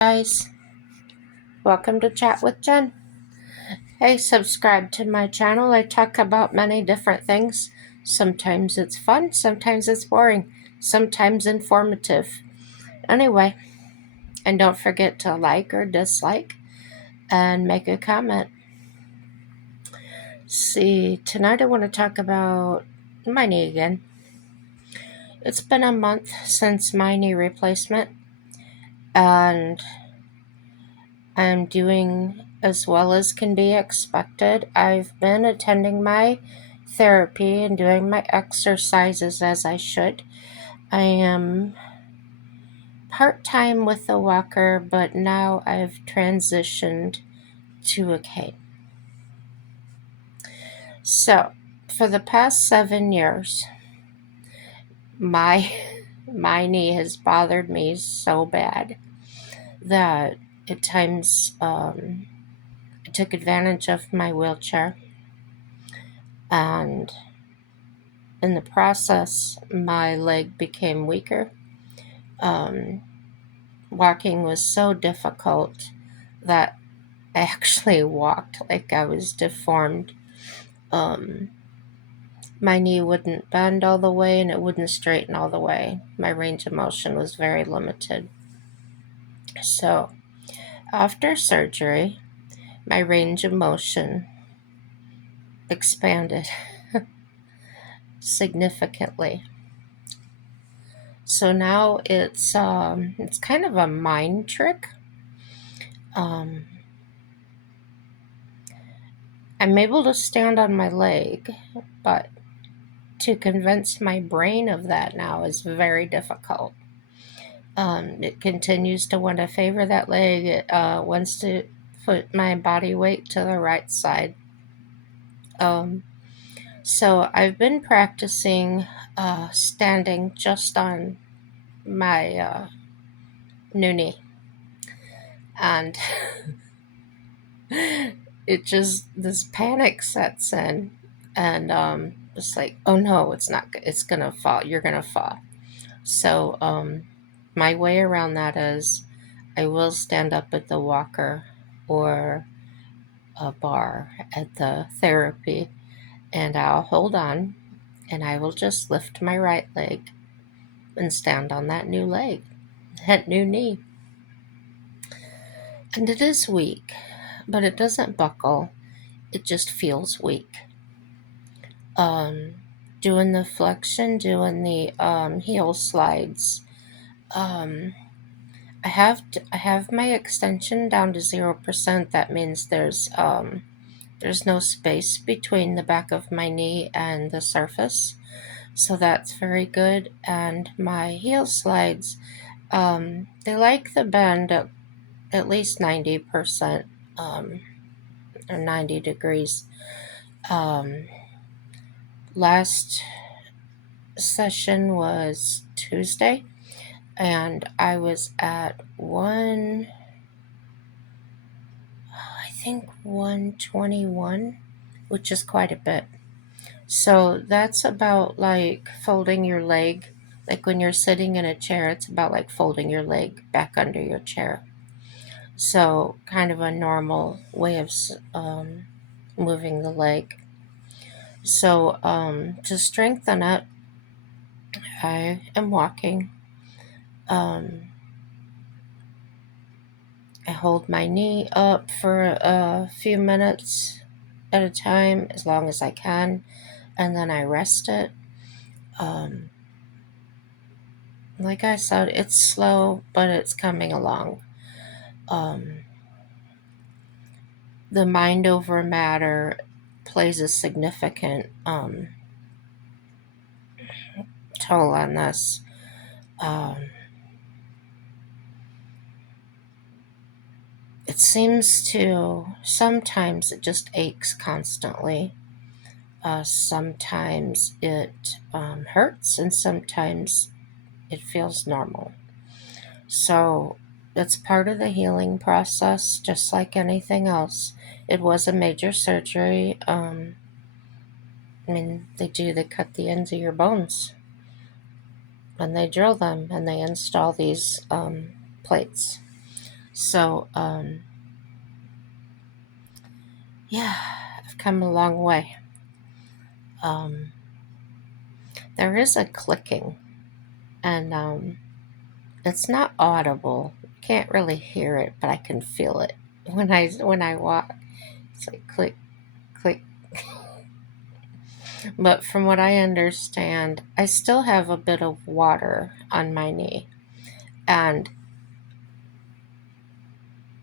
Guys, welcome to Chat with Jen. Hey, subscribe to my channel. I talk about many different things. Sometimes it's fun, sometimes it's boring, sometimes informative. Anyway, and don't forget to like or dislike and make a comment. See, tonight I want to talk about my knee again. It's been a month since my knee replacement, and I'm doing as well as can be expected. I've been attending my therapy and doing my exercises as I should. I am part time with the walker, but now I've transitioned to a cane. So, for the past 7 years, my my knee has bothered me so bad that at times I took advantage of my wheelchair, and in the process, my leg became weaker. Um, Walking was so difficult that I actually walked like I was deformed. Um, my knee wouldn't bend all the way and it wouldn't straighten all the way. My range of motion was very limited. So, after surgery, my range of motion expanded significantly. So now it's kind of a mind trick. Um, I'm able to stand on my leg, but to convince my brain of that now is very difficult. It continues to want to favor that leg. It wants to put my body weight to the right side. Um, so I've been practicing standing just on my new knee, and it just this panic sets in, and it's like, oh no, it's not. It's gonna fall. You're gonna fall. So my way around that is I will stand up at the walker or a bar at the therapy, and I'll hold on, and I will just lift my right leg and stand on that new leg, that new knee. And it is weak, but it doesn't buckle. It just feels weak. Um, Doing the flexion, doing the heel slides. Um, I have my extension down to 0%. That means there's no space between the back of my knee and the surface, so that's very good. And my heel slides, they like the bend at least 90%, or 90 degrees. Um, Last session was Tuesday, and I was at I think 121, which is quite a bit. So that's about like folding your leg. Like when you're sitting in a chair, it's about like folding your leg back under your chair. So, kind of a normal way of moving the leg. So, to strengthen it, I am walking. Um, I hold my knee up for a few minutes at a time, as long as I can, and then I rest it. Um, like I said, it's slow, but it's coming along. Um, the mind over matter plays a significant toll on this. Um, it seems to sometimes it just aches constantly. Sometimes it hurts, and sometimes it feels normal. So it's part of the healing process, just like anything else. It was a major surgery. I mean, they cut the ends of your bones and they drill them and they install these plates. So, yeah, I've come a long way. Um, there is a clicking, and it's not audible. Can't really hear it, but I can feel it when I walk. It's like click, click. But from what I understand, I still have a bit of water on my knee, and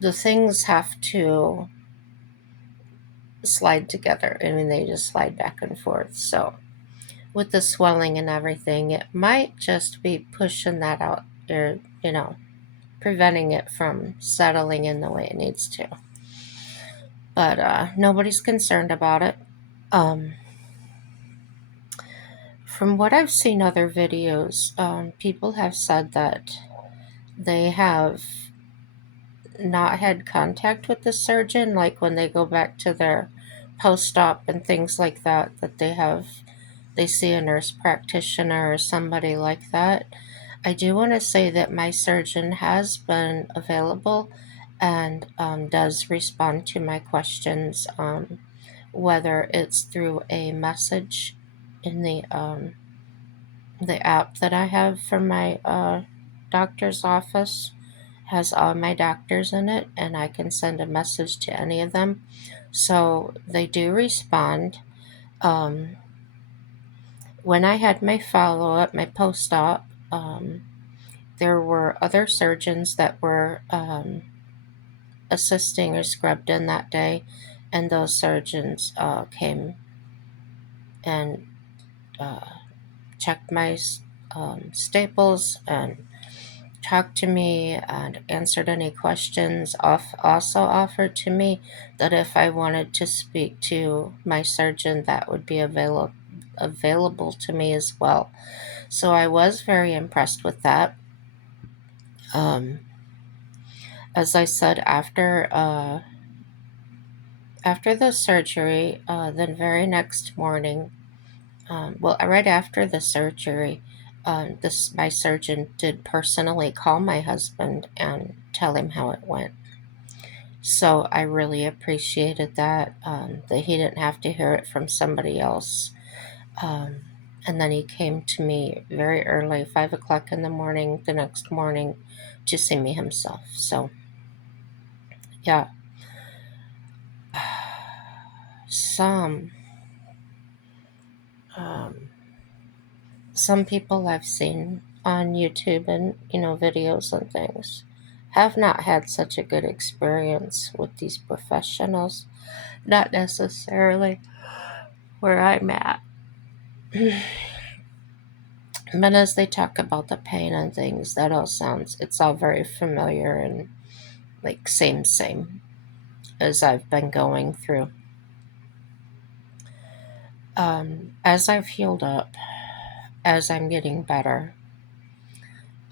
the things have to slide together. I mean, they just slide back and forth. So with the swelling and everything, it might just be pushing that out, or preventing it from settling in the way it needs to. But nobody's concerned about it. Um, from what I've seen other videos, people have said that they have not had contact with the surgeon, like when they go back to their post-op and things like that, that they see a nurse practitioner or somebody like that. I do want to say that my surgeon has been available and does respond to my questions, whether it's through a message in the app that I have from my doctor's office. Has all my doctors in it, and I can send a message to any of them. So they do respond. Um, when I had my follow up, my post op, there were other surgeons that were assisting or scrubbed in that day, and those surgeons came and uh, checked my staples and talked to me and answered any questions. Also offered to me that if I wanted to speak to my surgeon, that would be available to me as well. So I was very impressed with that. Um, as I said, after the surgery, the very next morning, well, right after the surgery, this my surgeon did personally call my husband and tell him how it went. So I really appreciated that, that he didn't have to hear it from somebody else. Um, and then he came to me very early, 5 o'clock in the morning, the next morning, to see me himself. So, yeah. Some, um, some people I've seen on YouTube and, videos and things have not had such a good experience with these professionals. Not necessarily where I'm at. But as they talk about the pain and things, it's all very familiar and like same as I've been going through. As I've healed up, as I'm getting better,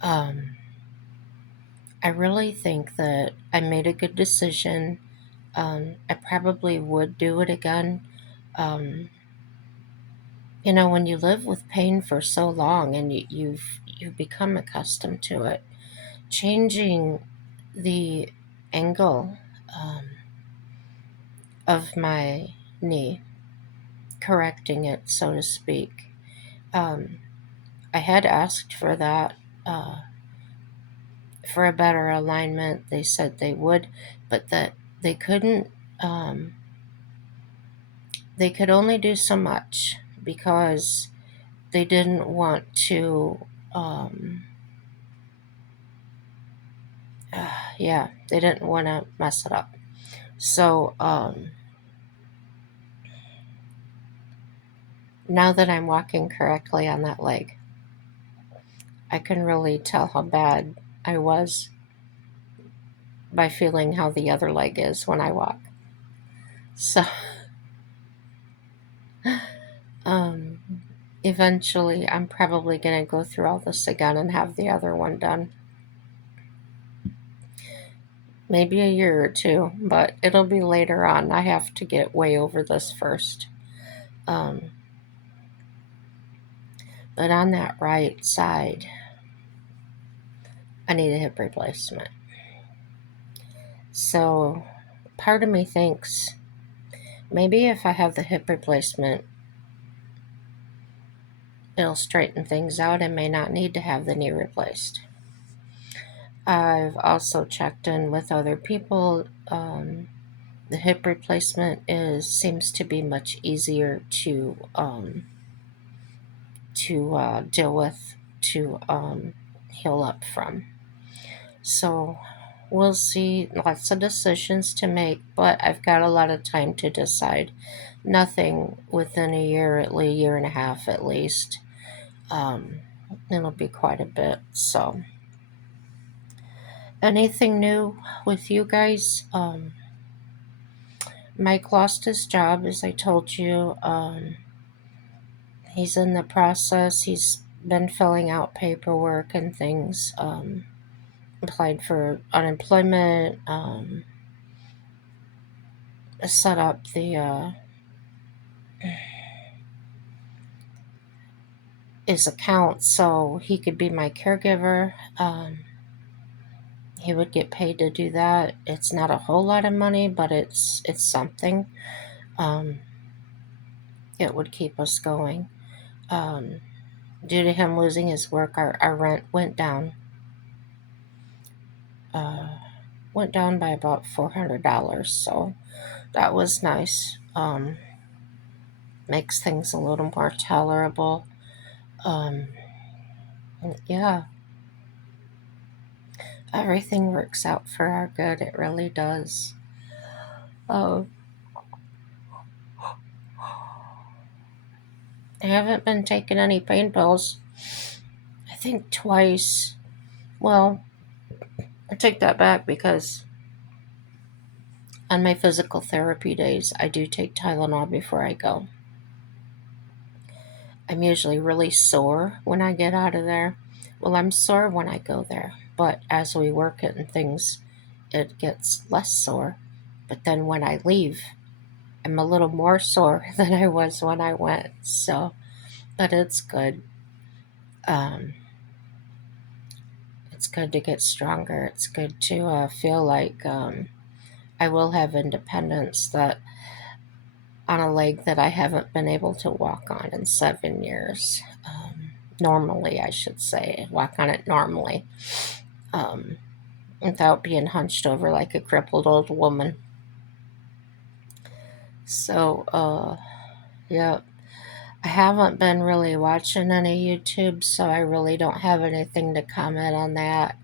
um, I really think that I made a good decision. I probably would do it again. Um, when you live with pain for so long and you've become accustomed to it, changing the angle um, of my knee, correcting it, so to speak. Um, I had asked for that, for a better alignment. They said they would, but that they couldn't, um, they could only do so much because they didn't want to, um, yeah, they didn't want to mess it up. So, now that I'm walking correctly on that leg, I can really tell how bad I was by feeling how the other leg is when I walk. So, um, eventually, I'm probably going to go through all this again and have the other one done. Maybe a year or two, but it'll be later on. I have to get way over this first. Um, but on that right side, I need a hip replacement. So part of me thinks maybe if I have the hip replacement, it'll straighten things out and may not need to have the knee replaced. I've also checked in with other people. The hip replacement is seems to be much easier to deal with, to heal up from. So we'll see. Lots of decisions to make, but I've got a lot of time to decide. Nothing within a year, at least year and a half at least. Um, it'll be quite a bit. So anything new with you guys? Mike lost his job, as I told you. He's in the process. He's been filling out paperwork and things. Applied for unemployment. Set up the his account so he could be my caregiver. He would get paid to do that. It's not a whole lot of money, but it's something. Um, it would keep us going. Um, Due to him losing his work, our rent uh, went down by about $400. So that was nice. Makes things a little more tolerable. Um, yeah, everything works out for our good. It really does. Oh, I haven't been taking any pain pills. I think twice. Well, I take that back because on my physical therapy days, I do take Tylenol before I go. I'm usually really sore when I get out of there. Well, I'm sore when I go there, but as we work it and things, it gets less sore. But then when I leave, I'm a little more sore than I was when I went. So, but it's good. Um, it's good to get stronger. It's good to feel like I will have independence that on a leg that I haven't been able to walk on in 7 years. Normally, I should say, walk on it normally, um, without being hunched over like a crippled old woman. So, yeah, I haven't been really watching any YouTube, so I really don't have anything to comment on that.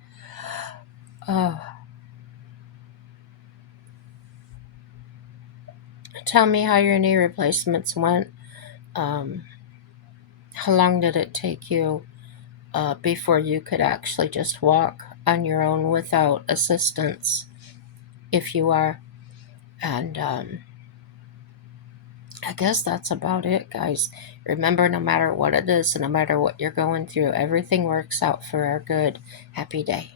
Uh, Tell me how your knee replacements went. Um, how long did it take you before you could actually just walk on your own without assistance, if you are? And I guess that's about it, guys. Remember, no matter what it is, no matter what you're going through, everything works out for our good. Happy day.